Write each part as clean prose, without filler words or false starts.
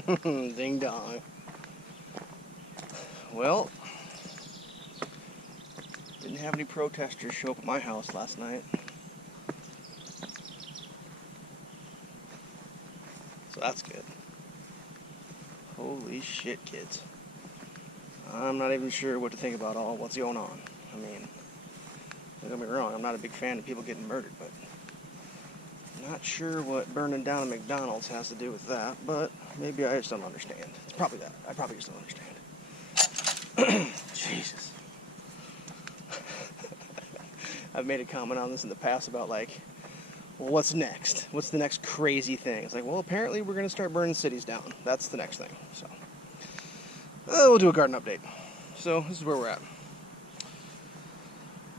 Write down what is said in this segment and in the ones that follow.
Ding dong. Well, didn't have any protesters show up at my house last night. So that's good. Holy shit, kids. I'm not even sure what to think about what's going on. I mean, don't get me wrong, I'm not a big fan of people getting murdered, but I'm not sure what burning down a McDonald's has to do with that, but maybe I just don't understand. It's probably that. I probably just don't understand. Jesus. I've made a comment on this in the past about like, well, what's next? What's the next crazy thing? It's like, well, apparently we're going to start burning cities down. That's the next thing. So, we'll do a garden update. So this is where we're at.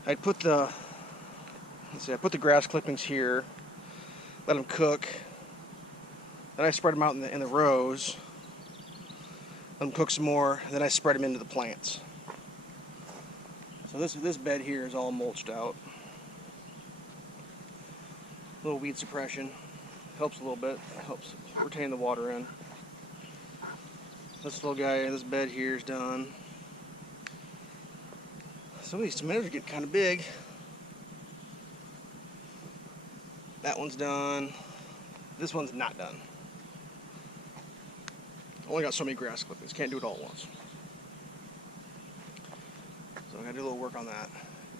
I put the grass clippings here, let them cook. Then I spread them out in the rows. Let them cook some more. Then I spread them into the plants. So this bed here is all mulched out. A little weed suppression helps a little bit. Helps retain the water in. This little guy, this bed here is done. Some of these tomatoes are getting kind of big. That one's done. This one's not done. Only got so many grass clippings. Can't do it all at once. So I gotta do a little work on that.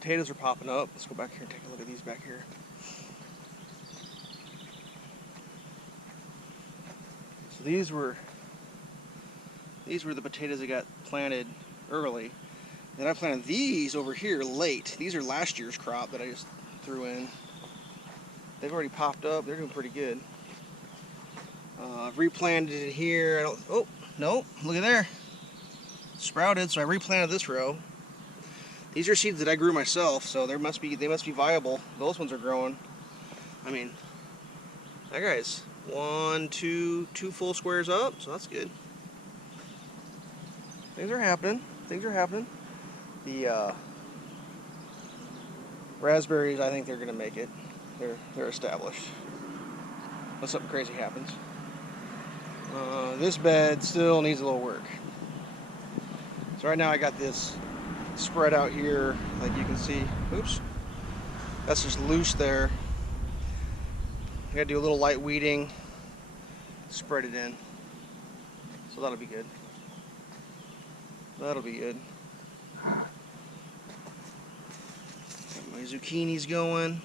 Potatoes are popping up. Let's go back here and take a look at these back here. So these were the potatoes that got planted early. Then I planted these over here late. These are last year's crop that I just threw in. They've already popped up. They're doing pretty good. I've replanted it here. Oh, no, look at there. Sprouted, so I replanted this row. These are seeds that I grew myself, so they must be viable. Those ones are growing. I mean, that guy's two full squares up, so that's good. Things are happening. The raspberries, I think they're gonna make it. They're established. Unless something crazy happens. This bed still needs a little work. So right now I got this spread out here, like you can see. Oops. That's just loose there. I gotta do a little light weeding, spread it in. So that'll be good. That'll be good. Got my zucchinis going.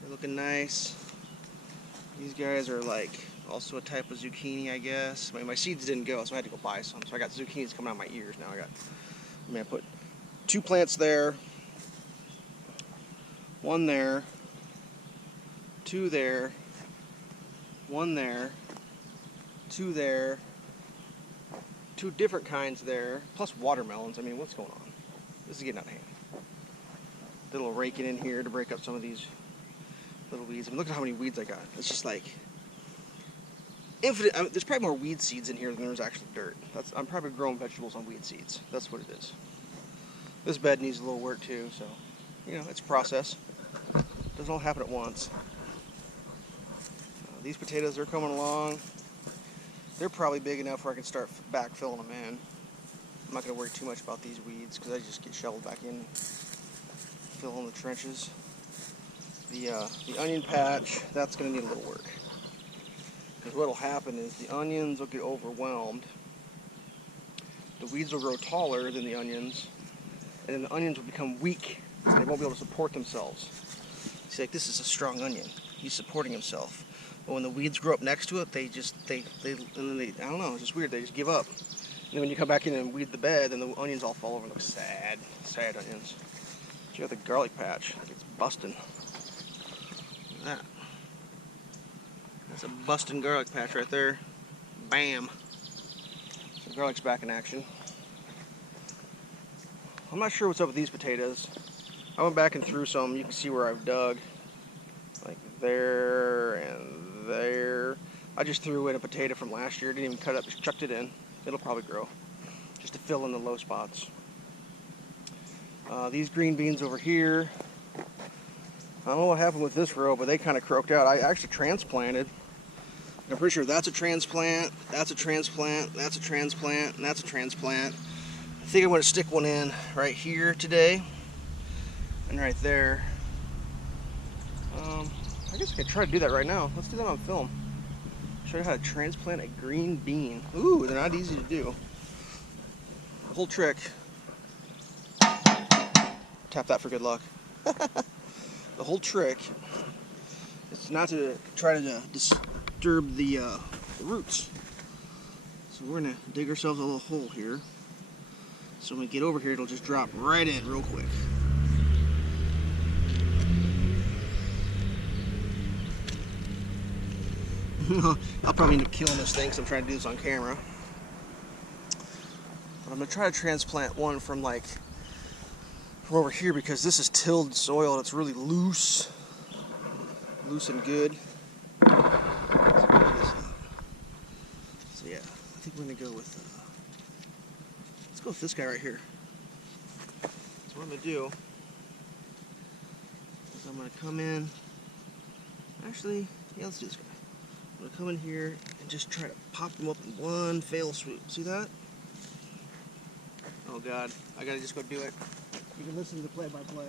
They're looking nice. These guys are like also a type of zucchini, I guess. I mean, my seeds didn't go, so I had to go buy some. So I got zucchinis coming out of my ears now. I put 2 plants there, 1 there, 2 there, 1 there, 2 there, 2 different kinds there, plus watermelons. I mean, what's going on? This is getting out of hand. Did a little raking in here to break up some of these little weeds. I mean, look at how many weeds I got. It's just like infinite. There's probably more weed seeds in here than there's actually dirt. I'm probably growing vegetables on weed seeds. That's what it is. This bed needs a little work too, so it's a process. Doesn't all happen at once. These potatoes are coming along. They're probably big enough where I can start backfilling them in. I'm not going to worry too much about these weeds because I just get shoveled back in, fill in the trenches. The onion patch, that's going to need a little work. Because what will happen is the onions will get overwhelmed. The weeds will grow taller than the onions, and then the onions will become weak, so they won't be able to support themselves. See, like this is a strong onion. He's supporting himself. But when the weeds grow up next to it, I don't know, it's just weird, they just give up. And then when you come back in and weed the bed, then the onions all fall over and look sad. Sad onions. Check out the garlic patch, it's busting. Look at that. That's a busting garlic patch right there. Bam. So garlic's back in action. I'm not sure what's up with these potatoes. I went back and threw some. You can see where I've dug. Like there and there. I just threw in a potato from last year. Didn't even cut it up, just chucked it in. It'll probably grow. Just to fill in the low spots. These green beans over here. I don't know what happened with this row, but they kind of croaked out. I actually transplanted I'm pretty sure that's a transplant, that's a transplant, that's a transplant, and that's a transplant. I think I'm going to stick one in right here today, and right there. I guess I could try to do that right now. Let's do that on film. Show you how to transplant a green bean. Ooh, they're not easy to do. The whole trick. Tap that for good luck. The whole trick is not to try to disturb the roots. So we're gonna dig ourselves a little hole here. So when we get over here, it'll just drop right in real quick. I'll probably end up killing this thing because I'm trying to do this on camera. But I'm gonna try to transplant one from over here because this is tilled soil and it's really loose and good. So yeah, I think we're gonna go with let's go with this guy right here. So what I'm gonna do is I'm gonna come in. Actually, yeah, let's do this guy. I'm gonna come in here and just try to pop them up in one fell swoop. See that? Oh God, I gotta just go do it. You can listen to the play-by-play.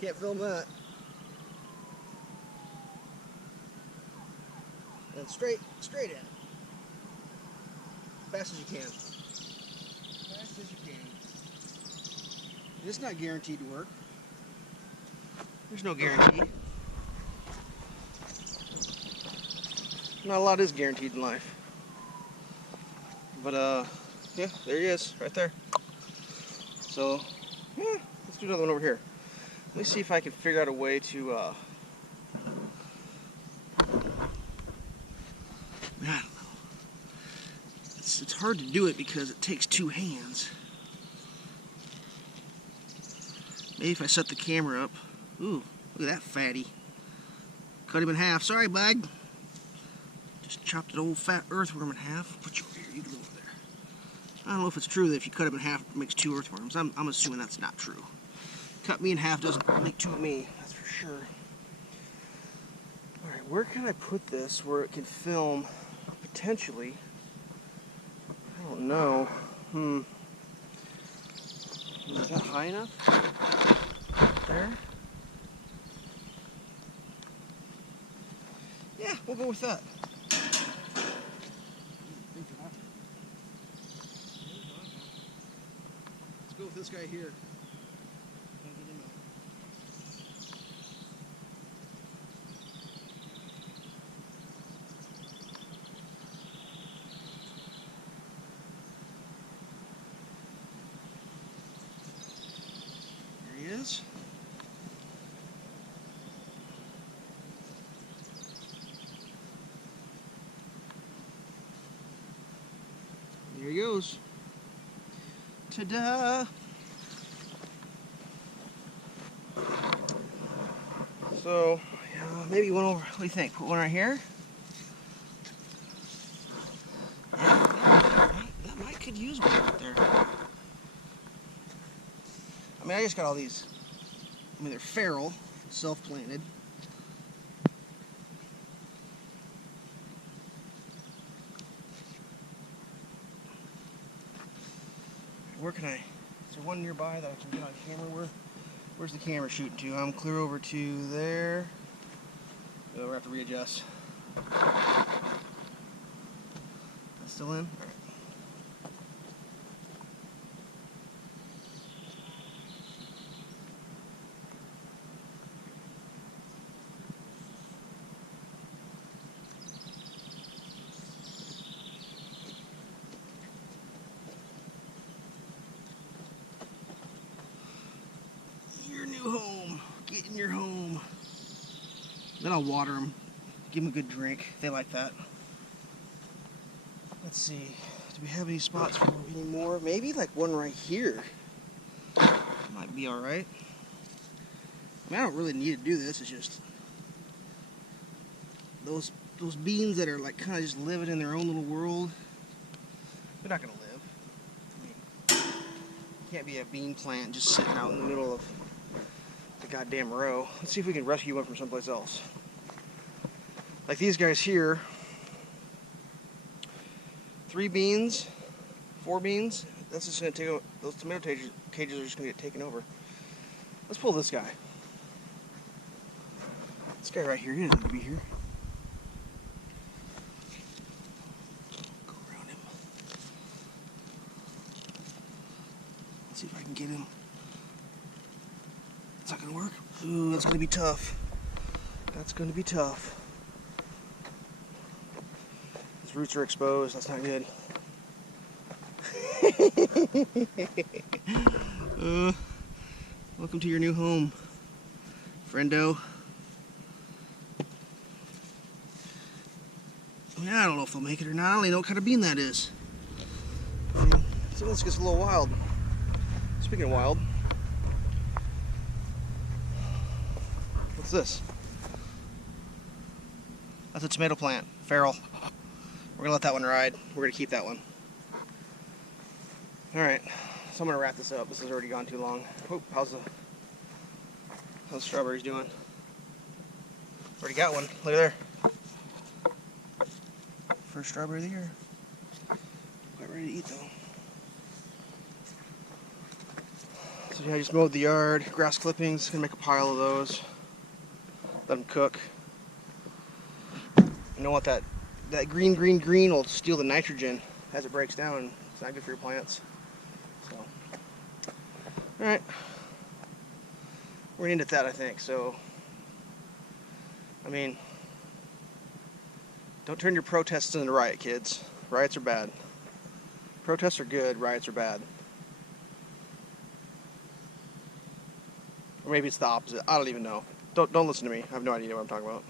Can't film that. And straight in. Fast as you can. Fast as you can. It's not guaranteed to work. There's no guarantee. Not a lot is guaranteed in life. But yeah, there he is, right there. So, yeah, let's do another one over here. Let me see if I can figure out a way to I don't know. It's hard to do it because it takes two hands. Maybe if I set the camera up. Ooh, look at that fatty. Cut him in half. Sorry, bud. Just chopped an old fat earthworm in half. Put you over here. You can go over there. I don't know if it's true that if you cut him in half, it makes two earthworms. I'm assuming that's not true. Cut me in half doesn't make two of me. That's for sure. All right, where can I put this where it can film potentially? I don't know. Is that high enough? There? Yeah, we'll go with that. Let's go with this guy here. There he is. There he goes. Ta-da! So, maybe one over. What do you think? Put one right here? That might could use one right there. I mean, I just got all these. I mean, they're feral, self-planted. Where can I? Is there one nearby that I can get on camera? Where's the camera shooting to? I'm clear over to there. Oh, we're gonna have to readjust. That's still in? All right. Your new home. Get in your home. Then I'll water them. Give them a good drink. They like that. Let's see. Do we have any spots for any more? Maybe like one right here. Might be alright. I mean, I don't really need to do this. It's just those beans that are like kind of just living in their own little world. They're not gonna live. I mean, can't be a bean plant just sitting out in the middle of the the goddamn row. Let's see if we can rescue one from someplace else. Like these guys here. 3 beans, 4 beans. That's just gonna take, those tomato cages are just gonna get taken over. Let's pull this guy. This guy right here, he doesn't need to be here. Go around him. Let's see if I can get him. It's not gonna work. Ooh, that's gonna be tough. That's gonna be tough. His roots are exposed, that's not good. Welcome to your new home, friendo. I mean, I don't know if they'll make it or not. I don't even know what kind of bean that is. I mean, so this gets a little wild. Speaking of wild, what's this? That's a tomato plant, feral. We're gonna let that one ride. We're gonna keep that one. All right, so I'm gonna wrap this up. This has already gone too long. Oh, how's the strawberries doing? Already got one. Look at there. First strawberry of the year. Quite ready to eat though. So yeah, I just mowed the yard. Grass clippings. Gonna make a pile of those. Let them cook. You know what? That green will steal the nitrogen as it breaks down. It's not good for your plants. So, all right. We're gonna end at that, I think. So, I mean, don't turn your protests into a riot, kids. Riots are bad. Protests are good, riots are bad. Or maybe it's the opposite. I don't even know. Don't listen to me. I have no idea what I'm talking about.